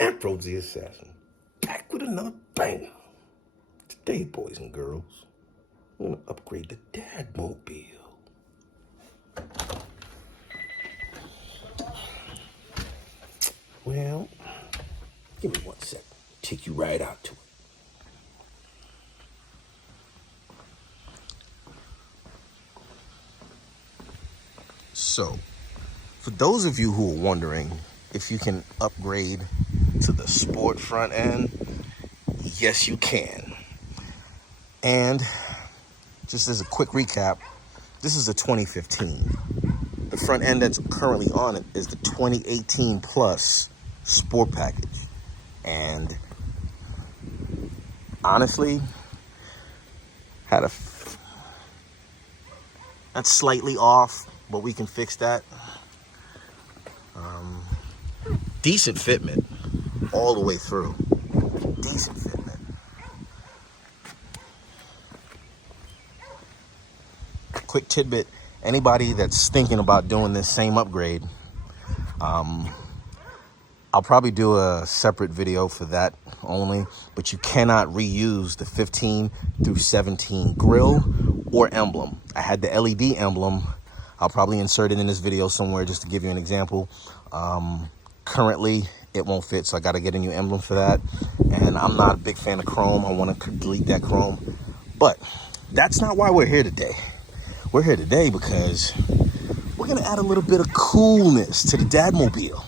Afro the Assassin, back with another banger. Today, boys and girls, we're gonna upgrade the Dadmobile. Well, give me 1 second. Take you right out to it. So, for those of you who are wondering if you can upgrade to the sport front end, yes you can. And just as a quick recap, this is a 2015. The front end that's currently on it is the 2018 Plus Sport Package. And honestly, that's slightly off, but we can fix that. Decent fitment all the way through. Decent fitment. Quick tidbit, anybody that's thinking about doing this same upgrade, I'll probably do a separate video for that only, but you cannot reuse the 15 through 17 grille or emblem. I had the LED emblem. I'll probably insert it in this video somewhere just to give you an example. Currently, it won't fit, so I got to get a new emblem for that. And I'm not a big fan of chrome. I want to delete that chrome. But that's not why we're here today. We're here today because we're going to add a little bit of coolness to the Dadmobile.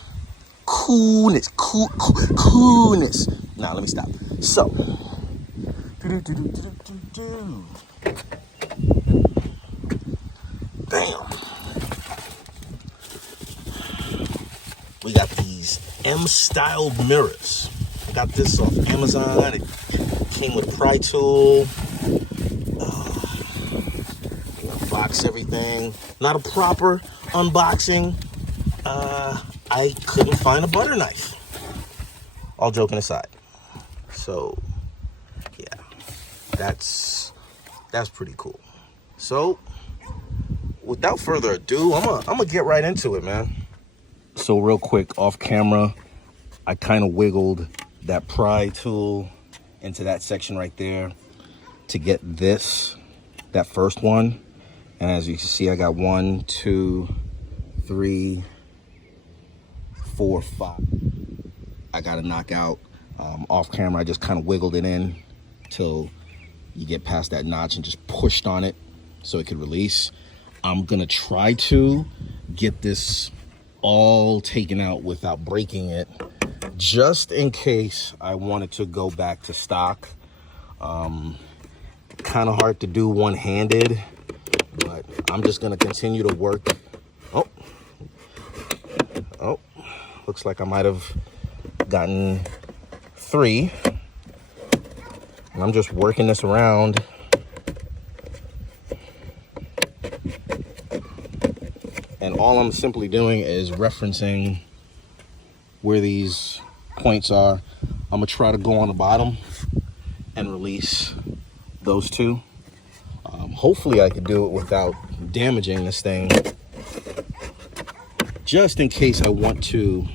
Coolness. Coolness. Now, let me stop. So, bam. We got these M-style mirrors. I got this off Amazon. It came with a pry tool. Unbox everything. Not a proper unboxing. I couldn't find a butter knife. All joking aside. So, yeah, that's pretty cool. So, without further ado, I'm gonna get right into it, man. So real quick, off camera, I kind of wiggled that pry tool into that section right there to get that first one. And as you can see, I got 1, 2, 3, 4, 5. I got to knock out. Off camera, I just kind of wiggled it in till you get past that notch and just pushed on it so it could release. I'm going to try to get this all taken out without breaking it, just in case I wanted to go back to stock. Kind of hard to do one-handed, but I'm just gonna continue to work. Oh, looks like I might have gotten 3, and I'm just working this around. And all I'm simply doing is referencing where these points are. I'm gonna try to go on the bottom and release those 2. Hopefully I could do it without damaging this thing, just in case I want to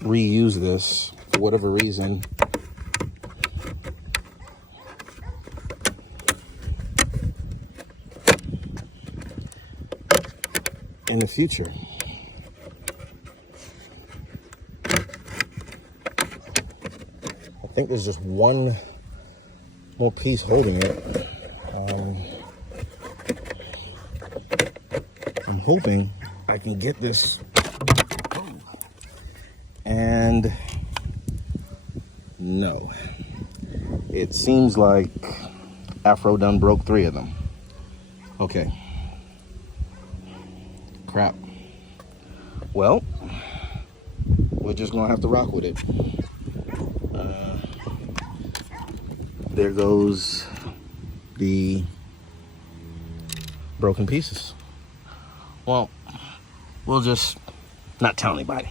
reuse this for whatever reason. In the future. I think there's just one more piece holding it. I'm hoping I can get this. And no, it seems like Afro done broke 3 of them. Okay. Crap. Well, we're just gonna have to rock with it. There goes the broken pieces. Well, we'll just not tell anybody.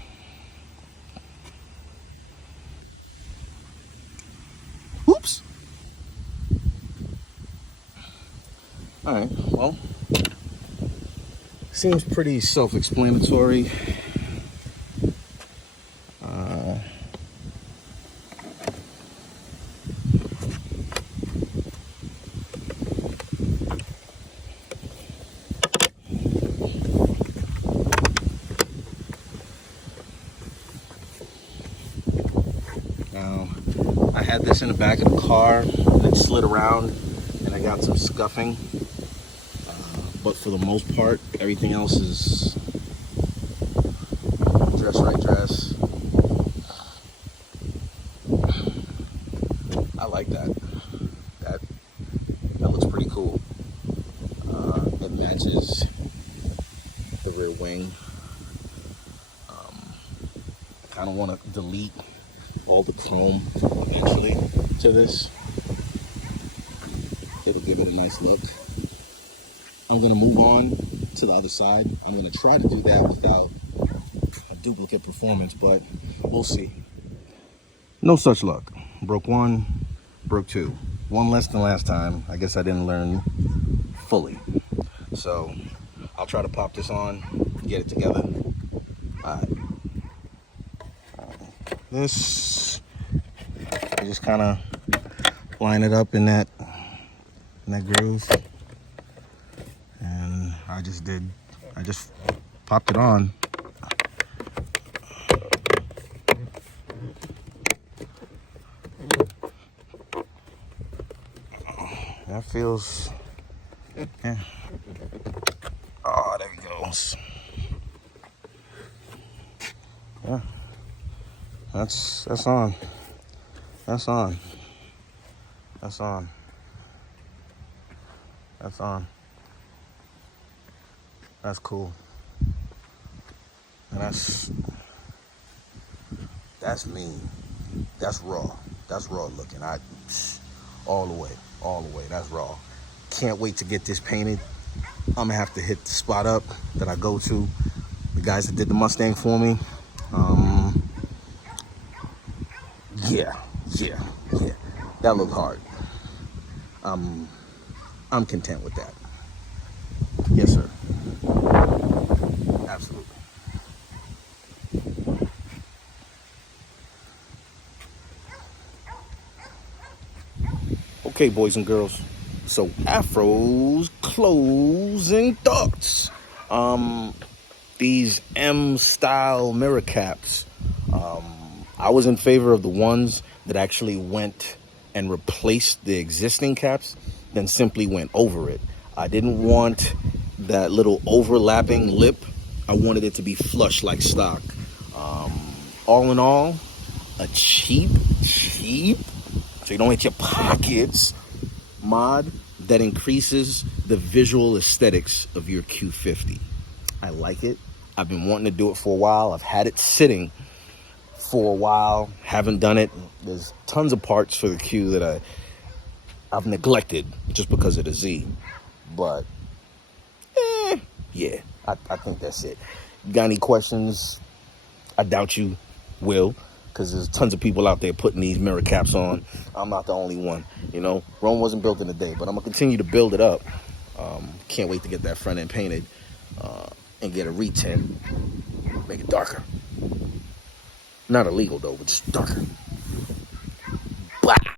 Oops. All right, well, seems pretty self-explanatory. Now, I had this in the back of the car, and it slid around, and I got some scuffing. But for the most part, everything else is dress right dress. I like that. That looks pretty cool. It matches the rear wing. I kind of want to delete all the chrome eventually to this. It'll give it a nice look. I'm going to move on to the other side. I'm going to try to do that without a duplicate performance, but we'll see. No such luck. Broke one, broke two. One less than last time. I guess I didn't learn fully. So I'll try to pop this on, get it together. All right. This, I just kind of line it up in that groove. And I just popped it on. That feels, yeah. Oh, there he goes. Yeah, that's on. That's on. That's on. That's on. That's cool. And that's mean. That's raw. That's raw looking. All the way. That's raw. Can't wait to get this painted. I'm gonna have to hit the spot up that I go to. The guys that did the Mustang for me. Yeah. That looked hard. I'm content with that. Yes, sir. Absolutely. Okay, boys and girls. So Afro's closing thoughts. These M-style mirror caps. I was in favor of the ones that actually went and replaced the existing caps, then simply went over it. I didn't want that little overlapping lip. I wanted it to be flush like stock. All in all, a cheap, so you don't hit your pockets, mod that increases the visual aesthetics of your Q50. I like it. I've been wanting to do it for a while. I've had it sitting for a while, haven't done it. There's tons of parts for the Q that I've neglected just because of the Z. But, yeah, I think that's it. Got any questions? I doubt you will, because there's tons of people out there putting these mirror caps on. I'm not the only one, you know. Rome wasn't built in a day, but I'm going to continue to build it up. Can't wait to get that front end painted and get a retint, make it darker. Not illegal, though, but just darker.